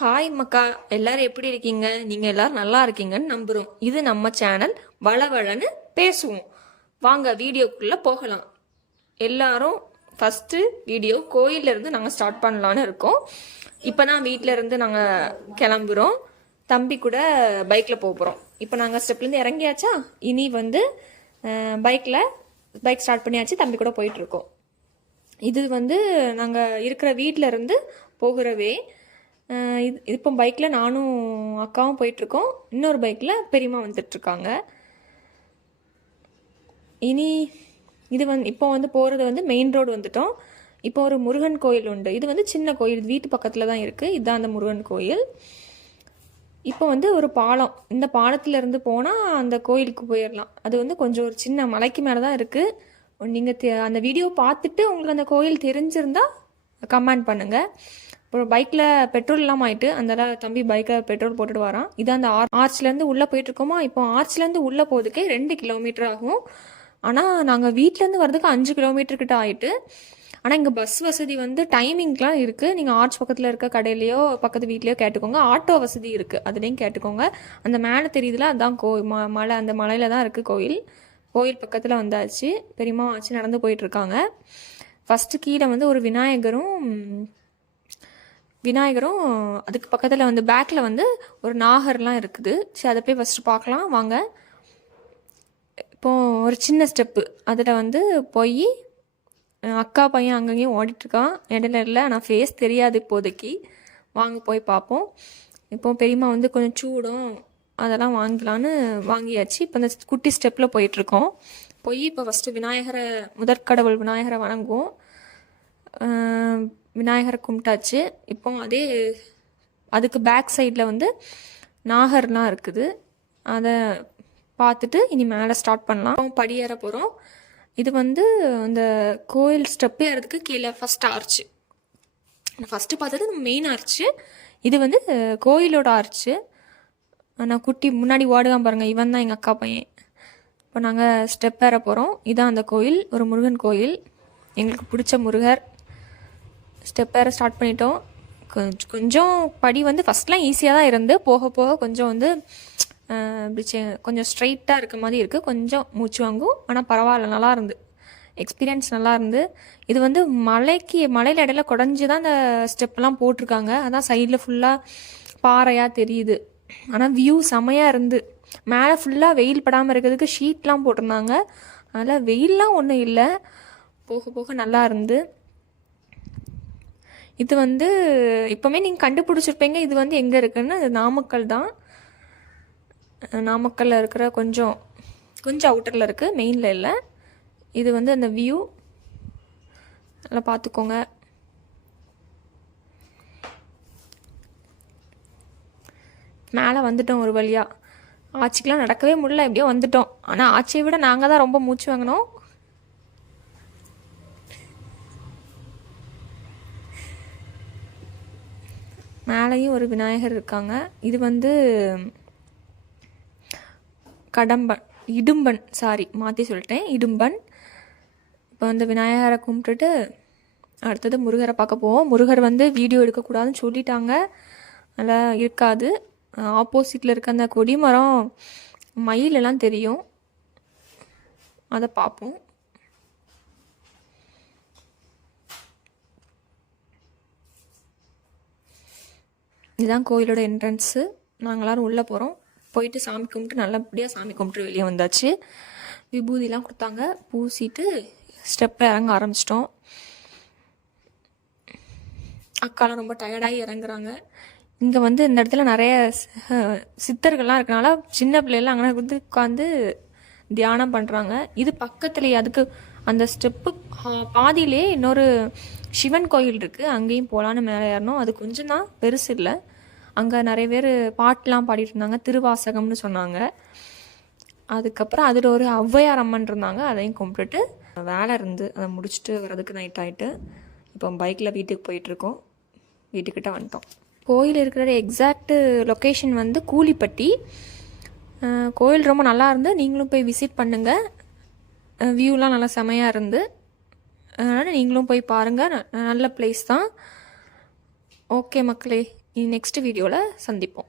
Hi மக்கா, எல்லாரும் எப்படி இருக்கீங்க? நீங்க எல்லாரும் நல்லா இருக்கீங்கன்னு நம்புறோம். இது நம்ம சேனல் வளவளன்னு பேசுவோம். வாங்க வீடியோக்குள்ள போகலாம். எல்லாரும் ஃபர்ஸ்ட் வீடியோ கோயில்ல இருந்து நாங்கள் ஸ்டார்ட் பண்ணலான்னு இருக்கோம். இப்போதான் வீட்டில இருந்து நாங்கள் கிளம்புறோம். தம்பி கூட பைக்ல போகிறோம். இப்போ நாங்கள் ஸ்டெப்லேருந்து இறங்கியாச்சா, இனி வந்து பைக் ஸ்டார்ட் பண்ணியாச்சு. தம்பி கூட போயிட்டு இருக்கோம். இது வந்து நாங்கள் இருக்கிற வீட்டில இருந்து போகிறவே. இப்போ பைக்கில் நானும் அக்காவும் போயிட்டுருக்கோம். இன்னொரு பைக்கில் பெரியம்மா வந்துட்டுருக்காங்க. இனி இது இப்போ போகிறது மெயின் ரோடு வந்துட்டோம். இப்போ ஒரு முருகன் கோயில் உண்டு. இது சின்ன கோயில், வீட்டு பக்கத்தில் தான் இருக்குது. இதுதான் அந்த முருகன் கோயில். இப்போ ஒரு பாலம், இந்த பாலத்திலேருந்து போனால் அந்த கோயிலுக்கு போயிடலாம். அது கொஞ்சம் ஒரு சின்ன மலைக்கு மேலே தான் இருக்குது. நீங்கள் அந்த வீடியோ பார்த்துட்டு உங்களுக்கு அந்த கோயில் தெரிஞ்சிருந்தா கமெண்ட் பண்ணுங்கள். அப்புறம் பைக்கில் பெட்ரோல் இல்லாமல் ஆயிட்டு, அதனால தம்பி பைக்கில் பெட்ரோல் போட்டுட்டு வரான். இதான் அந்த ஆர்ச்லேருந்து உள்ளே போயிட்டுருக்கோமா. இப்போ ஆர்ச்லேருந்து உள்ளே போகிறதுக்கே 2 கிலோமீட்டர் ஆகும். ஆனால் நாங்கள் வீட்டிலேருந்து வர்றதுக்கு 5 கிலோமீட்டர் கிட்ட ஆயிட்டு. ஆனால் இங்கே பஸ் வசதி டைமிங்லாம் இருக்குது. நீங்கள் ஆர்ச் பக்கத்தில் இருக்க கடையிலையோ பக்கத்து வீட்லையோ கேட்டுக்கோங்க. ஆட்டோ வசதி இருக்குது, அதுலேயும் கேட்டுக்கோங்க. அந்த மேலே தெரியுதுல, அதுதான் மலை. அந்த மலையில் தான் இருக்குது கோயில். கோயில் பக்கத்தில் வந்தாச்சு. பெரியம்மா ஆச்சு நடந்து போயிட்டுருக்காங்க. ஃபஸ்ட்டு கீழே ஒரு விநாயகரும் அதுக்கு பக்கத்தில் பேக்கில் ஒரு நாகர்லாம் இருக்குது. சரி, அதை போய் ஃபஸ்ட்டு பார்க்கலாம் வாங்க. இப்போது ஒரு சின்ன ஸ்டெப்பு அதில் போய் அக்கா பையன் அங்கங்கேயும் ஓடிட்டுருக்கான். இடையில இல்லை, ஆனால் ஃபேஸ் தெரியாது இப்போதைக்கு. வாங்க போய் பார்ப்போம். இப்போ பெரியம்மா கொஞ்சம் சூடம் அதெல்லாம் வாங்கலான்னு வாங்கியாச்சு. இப்போ இந்த குட்டி ஸ்டெப்பில் போயிட்டுருக்கோம். போய் இப்போ ஃபஸ்ட்டு விநாயகரை, முதற்கடவுள் விநாயகரை வணங்குவோம். விநாயகரை கும்பிட்டாச்சு. இப்போ அதுக்கு பேக் சைடில் நாகர்லாம் இருக்குது. அதை பார்த்துட்டு இனி மேலே ஸ்டார்ட் பண்ணலாம். படியேற போகிறோம். இது அந்த கோயில் ஸ்டெப் ஏறதுக்கு கீழே ஃபஸ்ட் ஆர்ச்சு. ஃபஸ்ட்டு பார்த்தது மெயின் ஆர்ச்சு. இது கோயிலோட ஆர்ச்சு. நான் குட்டி முன்னாடி ஓடுகான் பாருங்கள், இவன் தான் எங்கள் அக்கா பையன். இப்போ நாங்கள் ஸ்டெப் ஏற போகிறோம். இதான் அந்த கோயில், ஒரு முருகன் கோயில். எங்களுக்கு பிடிச்ச முருகர். ஸ்டெப் ஏற ஸ்டார்ட் பண்ணிட்டோம். கொஞ்சம் படி ஃபஸ்ட்லாம் ஈஸியாக தான் இருந்து, போக போக கொஞ்சம் இப்படி கொஞ்சம் ஸ்ட்ரைட்டாக இருக்க மாதிரி இருக்குது. கொஞ்சம் மூச்சு வாங்கும், ஆனால் பரவாயில்ல, நல்லா இருந்து. எக்ஸ்பீரியன்ஸ் நல்லா இருந்து. இது மலையில் இடையில குடஞ்சி தான் இந்த ஸ்டெப்லாம் போட்டிருக்காங்க. அதான் சைடில் ஃபுல்லாக பாறையாக தெரியுது. ஆனால் வியூ செமையாக இருந்து. மேலே ஃபுல்லாக வெயில் படாமல் இருக்கிறதுக்கு ஷீட்லாம் போட்டிருந்தாங்க. அதனால் வெயிலெலாம் ஒன்றும் இல்லை, போக போக நல்லா இருந்து. இது இப்போவுமே நீங்கள் கண்டுபிடிச்சிருப்பீங்க இது எங்கே இருக்குன்னு. அது நாமக்கல் தான். நாமக்கல்லில் இருக்கிற கொஞ்சம் அவுட்டரில் இருக்குது, மெயினில் இல்லை. இது அந்த வியூ நல்லா பார்த்துக்கோங்க. மேலே வந்துட்டோம் ஒரு வழியாக. ஆச்சிக்கெலாம் நடக்கவே முடியல, எப்படியோ வந்துட்டோம். ஆனால் ஆச்சியை விட நாங்கள் தான் ரொம்ப மூச்சு வாங்கினோம். மேலேயும் ஒரு விநாயகர் இருக்காங்க. இது இடும்பன், சாரி மாற்றி சொல்லிட்டேன், இடும்பன். இப்போ விநாயகரை கும்பிட்டுட்டு அடுத்தது முருகரை பார்க்க போவோம். முருகர் வீடியோ எடுக்கக்கூடாதுன்னு சொல்லிட்டாங்க, அதெல்லாம் இருக்காது. ஆப்போசிட்டில் இருக்க அந்த கொடிமரம், மயிலெல்லாம் தெரியும், அதை பார்ப்போம். இதுதான் கோயிலோட என்ட்ரன்ஸு. நாங்கள் எல்லோரும் உள்ளே போகிறோம். போயிட்டு சாமி கும்பிட்டு நல்லபடியாக சாமி கும்பிட்டு வெளியே வந்தாச்சு. விபூதிலாம் கொடுத்தாங்க, பூசிட்டு ஸ்டெப்பில் இறங்க ஆரம்பிச்சிட்டோம். அக்காலாம் ரொம்ப டயர்டாகி இறங்குறாங்க. இங்கே இந்த இடத்துல நிறைய சித்தர்கள்லாம் இருக்கனால சின்ன பிள்ளைலாம் அங்கே உட்காந்து தியானம் பண்ணுறாங்க. இது பக்கத்துலேயே, அதுக்கு அந்த ஸ்டெப்பு பாதியிலே இன்னொரு சிவன் கோயில் இருக்குது. அங்கேயும் போகலான்னு மேலே ஏறணும். அது கொஞ்சம் தான், பெருசு இல்லை. அங்கே நிறைய பேர் பாட்டெலாம் பாடிட்டு இருந்தாங்க, திருவாசகம்னு சொன்னாங்க. அதுக்கப்புறம் அதில் ஒரு ஔவையார் அம்மன் இருந்தாங்க, அதையும் கும்பிட்டுட்டு வேலை இருந்து அதை முடிச்சுட்டு வரதுக்கு நைட் ஆகிட்டு இப்போ பைக்கில் வீட்டுக்கு போயிட்டுருக்கோம். வீட்டுக்கிட்ட வந்துட்டோம். கோயில் இருக்கிற எக்ஸாக்டு லொக்கேஷன் கூலிப்பட்டி. கோயில் ரொம்ப நல்லா இருந்து, நீங்களும் போய் விசிட் பண்ணுங்கள். வியூலாம் நல்லா செமையாக இருந்து, அதனால் நீங்களும் போய் பாருங்கள். நல்ல பிளேஸ் தான். ஓகே மக்களே. நெக்ஸ்ட் வீடியோவில் சந்திப்போம்.